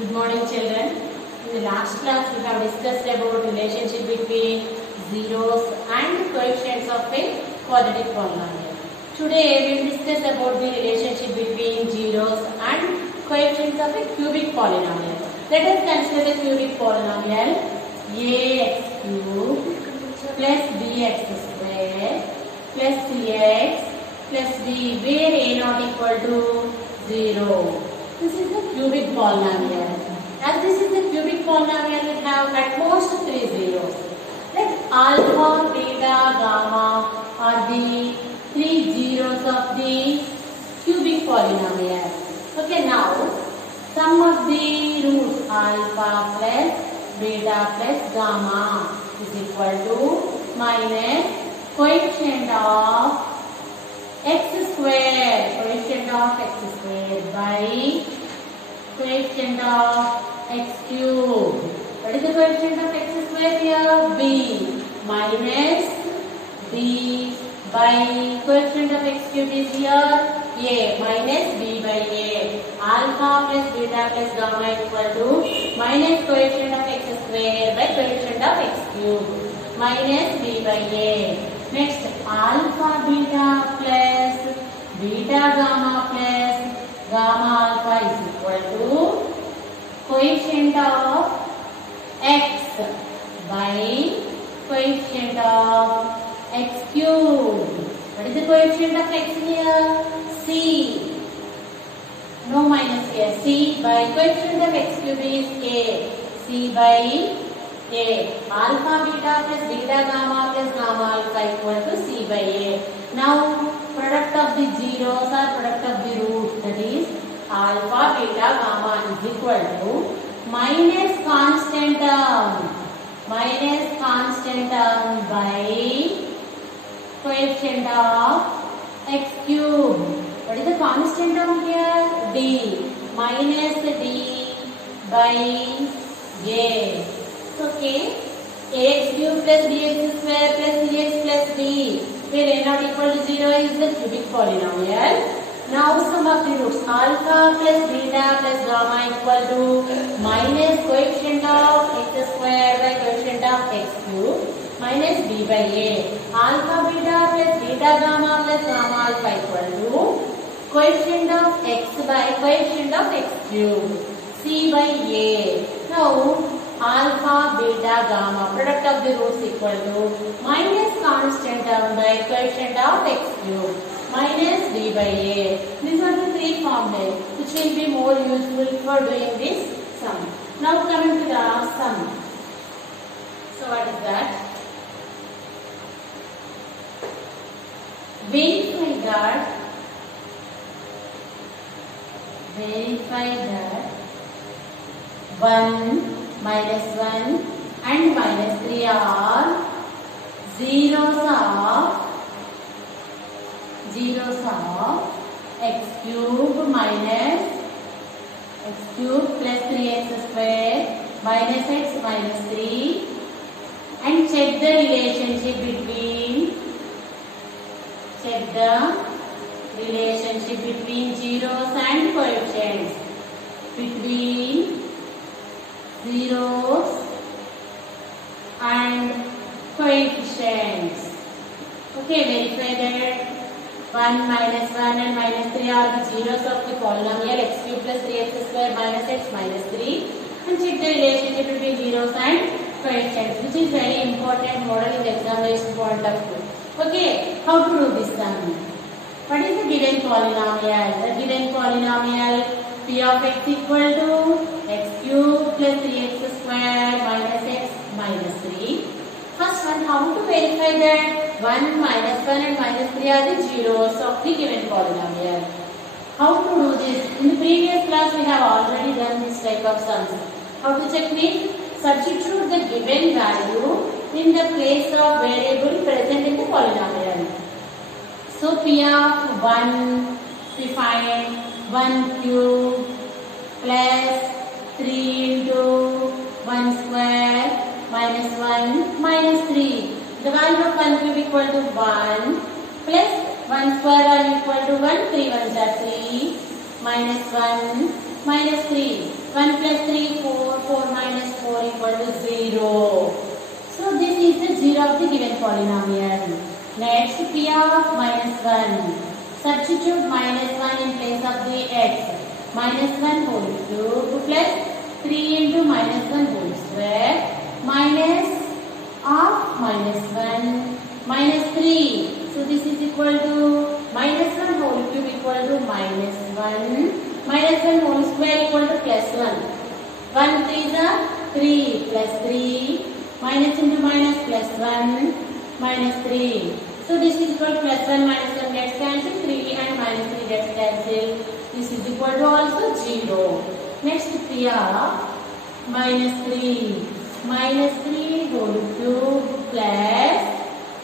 Good morning, children. In the last class, we have discussed about relationship between zeros and coefficients of a quadratic polynomial. Today, we will discuss about the relationship between zeros and coefficients of a cubic polynomial. Let us consider the cubic polynomial ax cubed plus bx square plus cx plus b, where a not equal to 0. This is the cubic polynomial. As this is the cubic polynomial, we have at most 3 zeros. Let alpha, beta, gamma are the 3 zeros of the cubic polynomial. Okay, now sum of the roots alpha plus beta plus gamma is equal to minus coefficient of x square by coefficient of x cube. What is the coefficient of x square here? B minus b by coefficient of x cube is here a minus b by a. Alpha plus beta plus gamma equal to minus coefficient of x square by coefficient of x cube minus b by a. Next, alpha beta plus beta gamma plus gamma alpha is equal to coefficient of x by coefficient of x cube. What is the coefficient of x here? C. No minus here. C by coefficient of x cube is a. C by a. Alpha beta plus beta gamma plus gamma alpha equal to C by a. Now product of the zeros or product of the roots, that is alpha beta gamma is equal to minus constant term by coefficient of x cube. What is the constant term here? D minus d by a. Okay, ax cube plus bx square plus cx plus b, where a not equal to 0 is the cubic polynomial. Now sum of the roots alpha plus beta plus gamma equal to minus coefficient of x square by coefficient of x cube minus b by a. Alpha beta plus beta gamma plus gamma alpha equal to coefficient of x by coefficient of x cube c by a. Now alpha, beta, gamma, product of the roots equal to minus constant term by coefficient of x cube minus b by a. These are the 3 formulas which will be more useful for doing this sum. Now coming to the sum. So what is that? Verify that 1 minus 1 and minus 3 are zeros of x cube minus x cube plus 3x square minus x minus 3, and check the relationship between zeros and coefficients, between zeros and coefficients. Okay, verify that 1 minus 1 and minus 3 are the zeros of the polynomial x cube plus 3x square minus x minus 3, and check the relationship between zeros and coefficients, which is very important model in the examination point of view. Okay, how to do this sum? What is the given polynomial? The given polynomial p of x equal to x cube plus 3x square minus x minus 3. First one, how to verify that 1 minus 1 and minus 3 are the zeros of the given polynomial? How to do this? In the previous class, we have already done this type of sums. How to check it? Substitute the given value in the place of variable present in the polynomial. So p of 1, we find 1 cube plus 3 into 1 square minus 1 minus 3. The value of 1 cube equal to 1 plus 1 square value equal to 1. 3 1s are 3 minus 1 minus 3. 1 plus 3, 4. 4 minus 4 equal to 0. So this is the 0 of the given polynomial. Next, P of minus 1. Substitute minus 1 in place of the x. Minus 1 whole cube plus 3 into minus 1 whole square minus of minus 1 minus 3. So this is equal to minus 1 whole cube equal to minus 1. Minus 1 whole square equal to plus 1. 1 3 is 3 plus 3. Minus into minus plus 1 minus 3. So this is equal to plus 1 minus 1 gets cancelled. 3 and minus 3 gets cancelled. This is equal to also 0. Next, P of minus 3. Minus 3 whole cube plus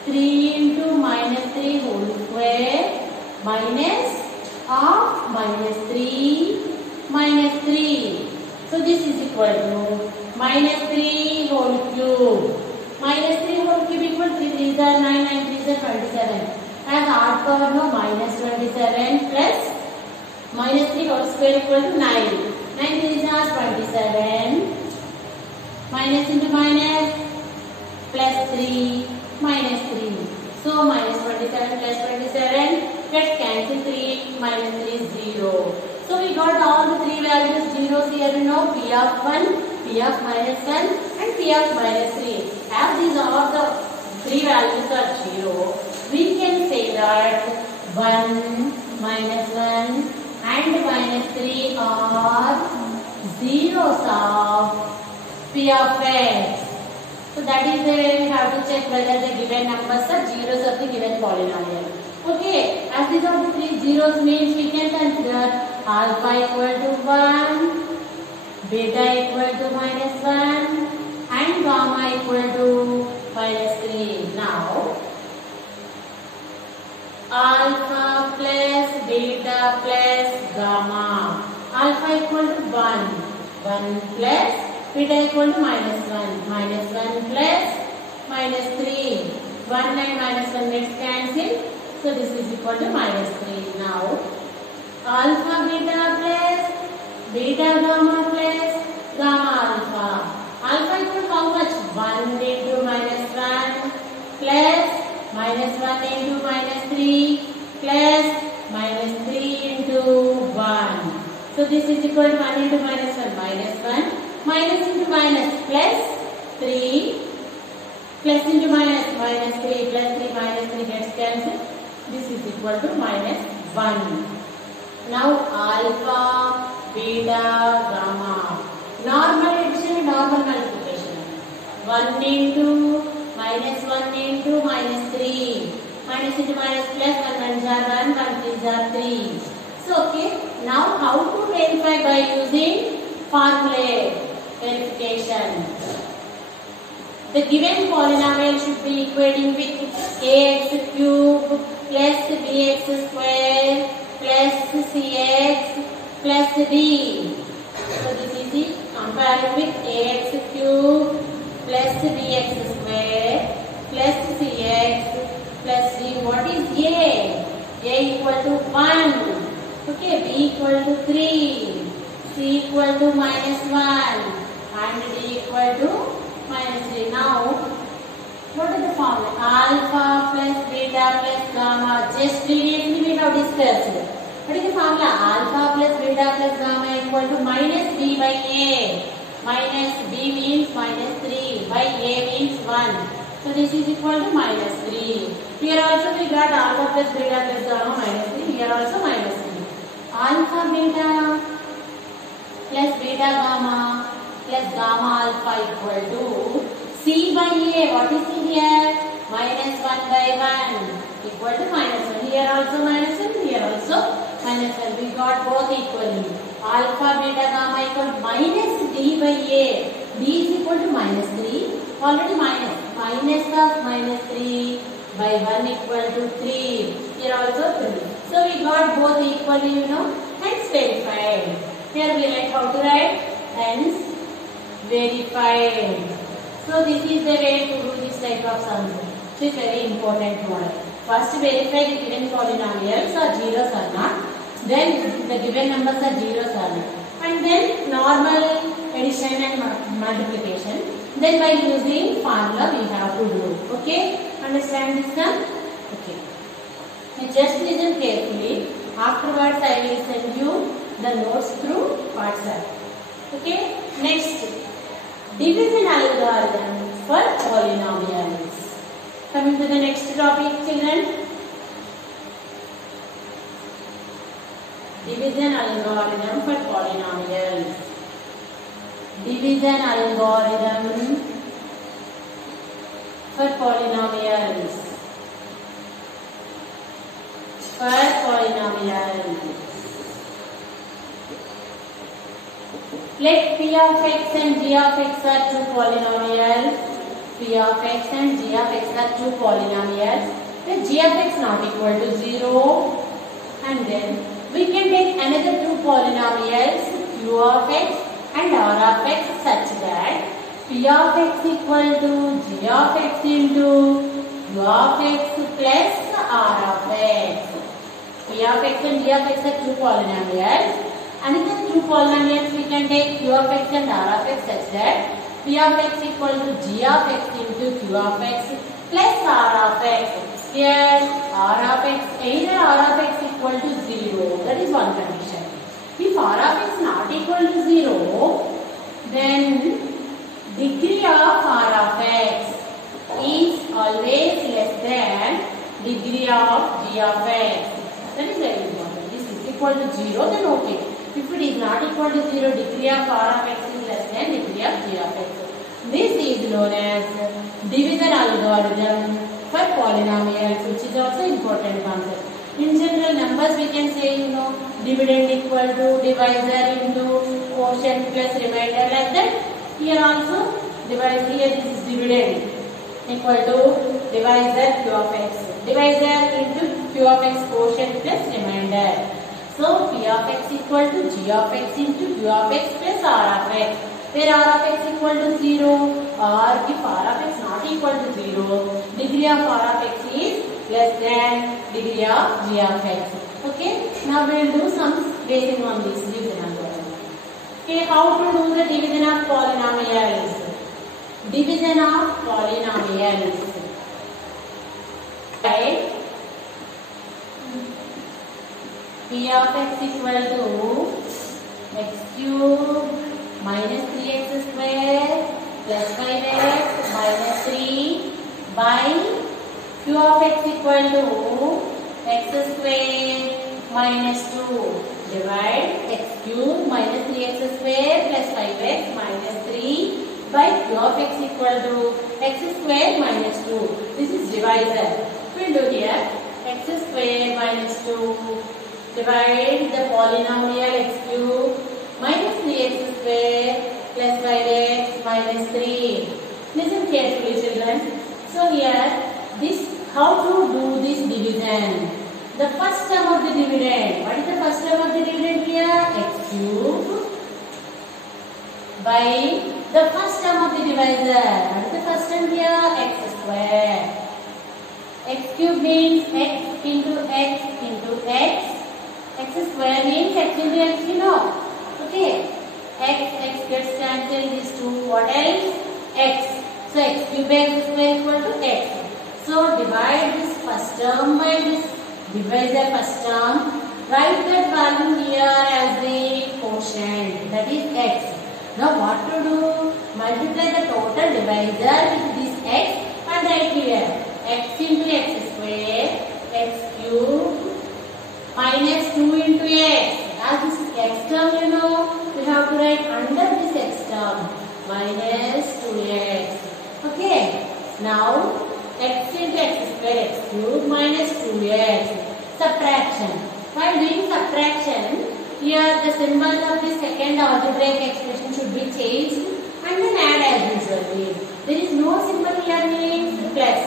3 into minus 3 whole square minus of minus 3 minus 3. So this is equal to minus 3 whole cube. Minus 3 whole cube equal to 3 3 is 9, 9 3 is 27. As odd power no, minus 27 plus minus 3 whole square equal to 9. 9 3 is 27. Minus into minus plus 3 minus 3. So minus 27 plus 27 gets cancelled. 3 minus 3 is 0. So we got all the three values zeros here. We know P of 1, P of minus 1 and P of minus 3. As these all the three values are 0, we can say that 1, minus 1 and minus 3 are zeros of P of x. So that is the way we have to check whether the given numbers are zeros of the given polynomial. Okay, as these are the three zeros means we can consider alpha equal to 1, beta equal to minus 1 and gamma equal to minus 3. Now, alpha plus beta plus gamma. Alpha equal to 1, 1 plus beta equal to minus 1, minus 1 plus minus 3. 1 and minus 1 gets cancelled. So this is equal to minus 3. Now, alpha beta plus beta gamma plus gamma alpha. Alpha equal to how much? 1 into minus 1 plus minus 1 into minus 3 plus minus 3 into 1. So this is equal to 1 into minus 1, minus 1. Minus into minus plus 3 plus into minus, minus 3 plus 3 minus 3 gets cancelled. This is equal to minus 1. Now alpha, beta, gamma. Normal addition, normal multiplication. 1 into minus 1 into minus 3. Minus into minus plus 1 1 are 1, 1 3 are 3. So okay, now how to verify by using formula verification. The given polynomial should be equating with ax cube plus bx square plus cx plus d. So this is it. Comparing with ax cube plus bx square plus cx plus d. What is a? A equal to 1. Okay, b equal to 3. C equal to minus 1 and D equal to minus 3. Now, what is the formula? Alpha plus beta plus gamma. Just previously we have discussed. What is the formula? Alpha plus beta plus gamma equal to minus B by A. Minus B means minus 3 by A means 1. So this is equal to minus 3. Here also we got alpha plus beta plus gamma minus 3. Here also minus 3. Alpha beta plus beta gamma plus gamma alpha equal to C by A. What is C here? Minus 1 by 1 equal to minus 1. Here also minus 1. Here also minus 1. We got both equally. Alpha beta gamma equal to minus D by A. D is equal to minus 3. Already minus. Minus of minus 3 by 1 equal to 3. Here also 3. So we got both equally, you know. Hence verified. Here we like how to write. Hence verified. So this is the way to do this type of sum. This is very important model. First verify the given polynomials are zeros or not. Then the given numbers are zeros or not. And then normal multiplication. Then by using formula we have to do. Okay? Understand this one? Okay. You just listen carefully. Afterwards I will send you the notes through WhatsApp. Okay? Next, division algorithm for polynomials. Coming to the next topic, children. Division algorithm for polynomials. Division algorithm for polynomials. Let P of x and G of x are two polynomials. P of x and G of x are two polynomials. Then G of x not equal to 0. And then we can take another two polynomials, Q of x and R of x, such that P of x equal to G of x into Q of x plus R of x. P of x and G of x are two polynomials. Another two polynomials we can take Q of x and R of x such that P of x equal to G of x into Q of x plus R of x. Here R of x, either R of x equal to 0, that is one condition. If R of x not equal to 0, then degree of R of x is always less than degree of G of x. That is very important. This is equal to 0, then okay. If it is not equal to 0, degree of R of x is less than degree of G of x. This is known as division algorithm for polynomials, which is also important concept. In general numbers we can say, dividend equal to divisor into quotient plus remainder, like that. Here also, here this is dividend equal to divisor Q of x. Divisor into Q of x quotient plus remainder. So P of x equal to G of x into Q of x plus R of x. Where R of x equal to 0, or if R of x not equal to 0, degree of R of x is less than degree of G of x. Okay, now we will do some basing on this division algorithm. Okay, how to do the division of polynomials? Division of polynomials. Right? P of x equal to x cube minus 3x square plus 5x minus 3 by Q of x equal to x square minus 2. Divide x cube minus 3x square plus 5x minus 3 by Q of x equal to x square minus 2. This is divisor. We will do here x square minus 2. Divide the polynomial x cube minus 3x square plus 5x minus 3. Listen carefully, children. So here, how to do this division? The first term of the dividend. What is the first term of the dividend here? X cube by the first term of the divisor. What is the first term here? X square. X cube means x into x into x. X square means x into x, Okay. X gets cancelled, these two. What else? X. So x cube by x square equal to x. So divide this first term by this divisor first term. Write that value here as the quotient. That is x. Now what to do? Multiply the total divisor with this x and write here. X into x square, x cube minus 2 into x. As this is x term, we have to write under this x term minus 2x. Okay. Now x into x square, x cube minus 2x. Subtraction. While doing subtraction, here the symbols of the second algebraic expression should be changed and then add as usually. There is no symbol here means plus.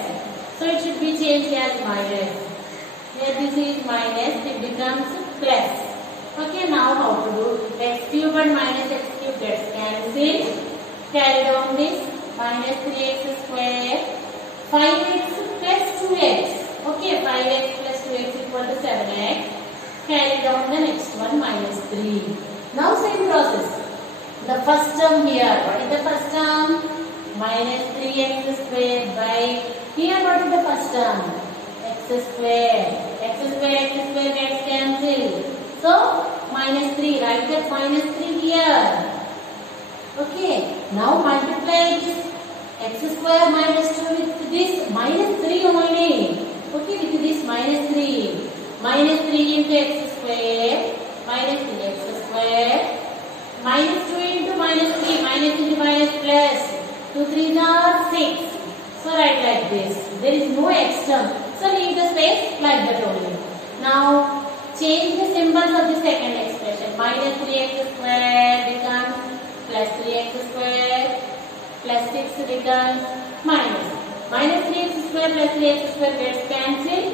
So it should be changed as minus. Here this is minus, it becomes plus. Okay, now how to do? X cube and minus x cube gets cancelled. Carry down this minus 3x square, 5x plus 2x. Okay, 5x plus 2x equal to 7x. Carry down the next one minus 3. Now same process. The first term here. What is the first term? Minus 3x square by, here what is the first term? X square. X square gets cancelled. So minus 3. Write that minus 3 here. Okay. Now multiply this x square minus 2 with this minus 3 only. Okay, with this minus 3. Minus 3 into x square. Minus 3x square. Minus 2 into minus 3. Minus into minus plus. 2 3s are 6. So write like this. There is no x term. So leave the space like that only. Now change the symbols of the second expression. Minus 3x square becomes plus 3x square. Plus 6 becomes minus. Minus 3x square plus 3x square gets cancelled.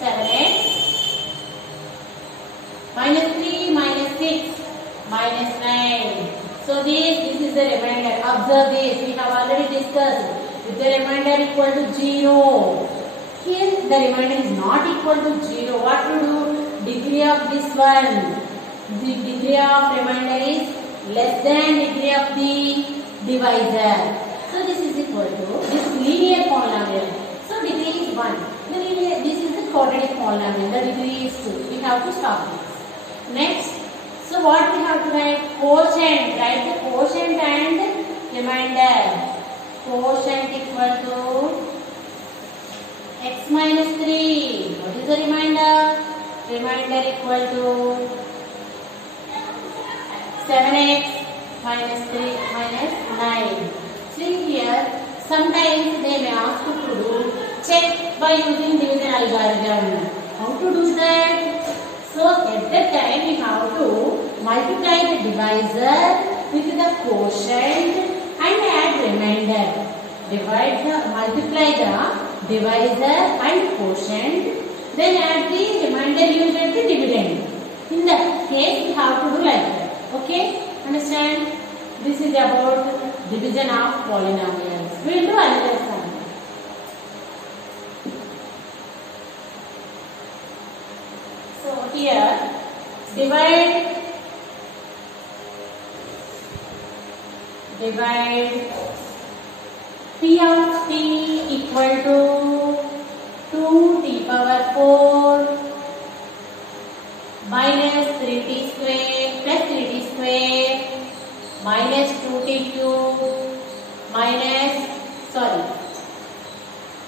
7x. Minus 3 minus 6 minus 9. So this is the remainder. Observe this. We have already discussed. If the remainder equal to 0. Here the remainder is not equal to 0. What to do? Degree of this one. The degree of remainder is less than degree of the divisor. So this is equal to this linear polynomial. So degree is 1. This is the quadratic polynomial. The degree is 2. We have to stop this. Next. So what we have to write? Quotient. Write the quotient and remainder. Quotient equal to x minus 3. What is the remainder? Remainder equal to 7x minus 3 minus 9. See here, sometimes they may ask you to do check by using division algorithm. How to do that? So at that time we have to multiply the divisor with the quotient and add remainder. Multiply the divisor and quotient, then add the remainder used at the dividend. In that case we have to do like that. Okay? Understand? This is about division of polynomials. We will do another sum. So here, divide P of t equal to 2t power 4 minus 3t square plus 3t square minus 2t cube minus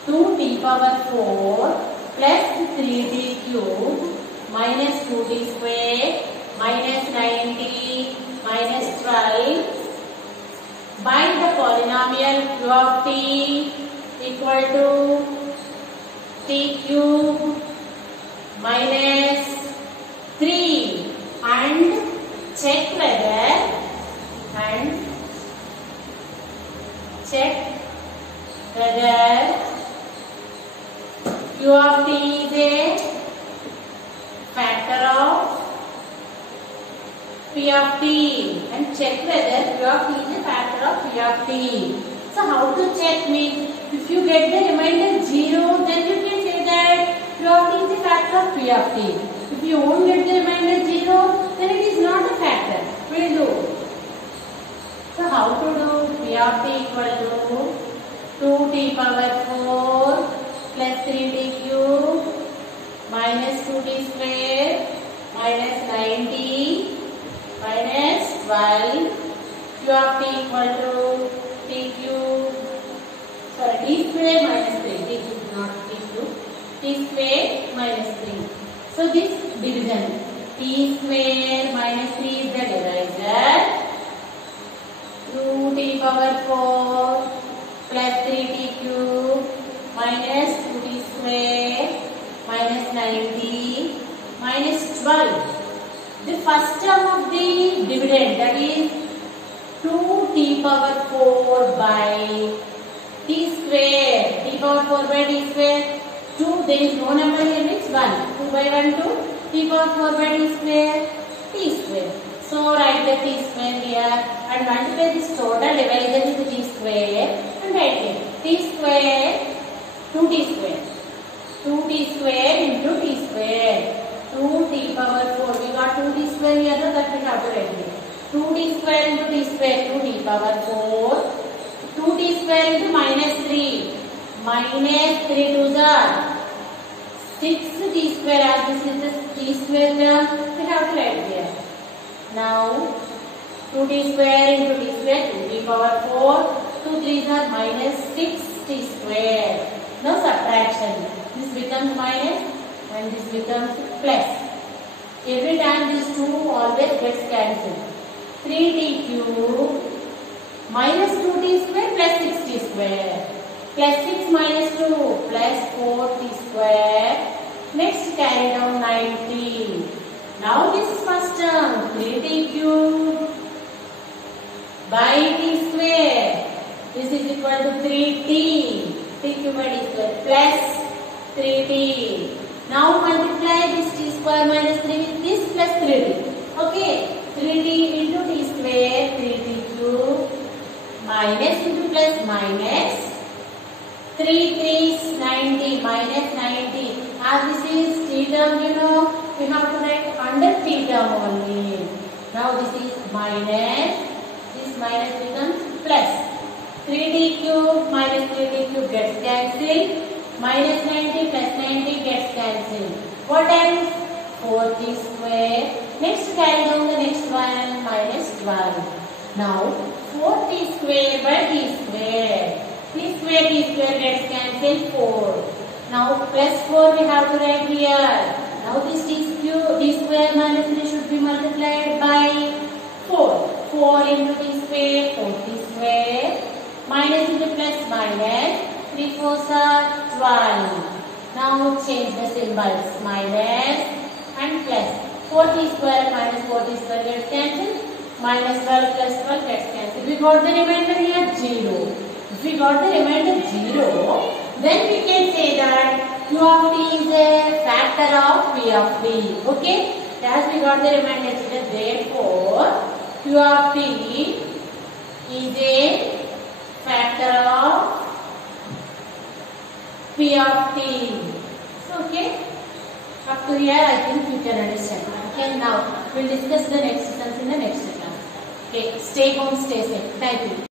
2t power 4 plus 3t cube minus 2t square minus 9t minus 12 by the polynomial q of t equal to t cube minus 3 and check whether q of t is a factor of P of t and check whether Q of t is a factor of P of t. So how to check means if you get the remainder 0, then you can say that Q of t is a factor of P of t. If you won't get the remainder 0, then it is not a factor. We will do. So how to do? P of t equal to 2t power 4 plus 3t cube minus 2t square minus 9t minus 12. Q of t equal to t cube, t square minus 3. T cube not t cube. T square minus 3. So this division t square minus 3 is the divisor. 2t power 4 plus 3t cube minus 2t square minus 9t minus 12. The first term of the dividend, that is 2t power 4 by t square. T power 4 by t square. 2, there is no number here, means 1. 2 by 1, 2. T power 4 by t square. T square. So write the t square here and multiply this total divided with t square and write here. T square, 2t square. 2t square into t square. 2t power 4. We got 2t square here, so that we have to write here. 2t square into t square, 2t power 4. 2t square into minus 3. Minus 3 2s are 6t square, as this is the t square term, we have to write here. Now 2t square into t square, 2t power 4. 2 3s are minus 6t square. Now subtraction. This becomes minus and this becomes plus. Every time these two always gets cancelled. 3t cube minus 2t square plus 6t square. Plus 6 minus 2 plus 4t square. Next carry down 9t. Now this is first term, 3t cube by t square. This is equal to 3t. t cube by t square plus 3t. Now multiply this t square minus 3 with this plus 3t. Okay, 3t into t square, 3t cube minus into plus minus 3 3s 90 minus 90. As this is t term, you know, we have to write under t term only. Now this is minus, this minus becomes plus. 3t cube minus 3t cube gets cancelled. Minus 90 plus 90 gets cancelled. What else? 4t square. Next carry down the next one, minus 12. Now 4t square by t square. T square gets cancelled 4. Now plus 4 we have to write here. Now this t square minus 3 should be multiplied by 4. 4 into t square, 4t square. Minus into plus minus. 3 4s are 12. Now change the symbols. Minus and plus. 4t square minus 4t square gets cancelled. Minus 12 plus 12 gets cancelled. We got the remainder here 0. If we got the remainder 0, then we can say that q of t is a factor of p of t. Okay? As we got the remainder 0, therefore q of t is a factor of p of t. Okay? Up to here I think you can understand. Okay, now we'll discuss the next sentence in the next class. Okay, stay home, stay safe. Thank you.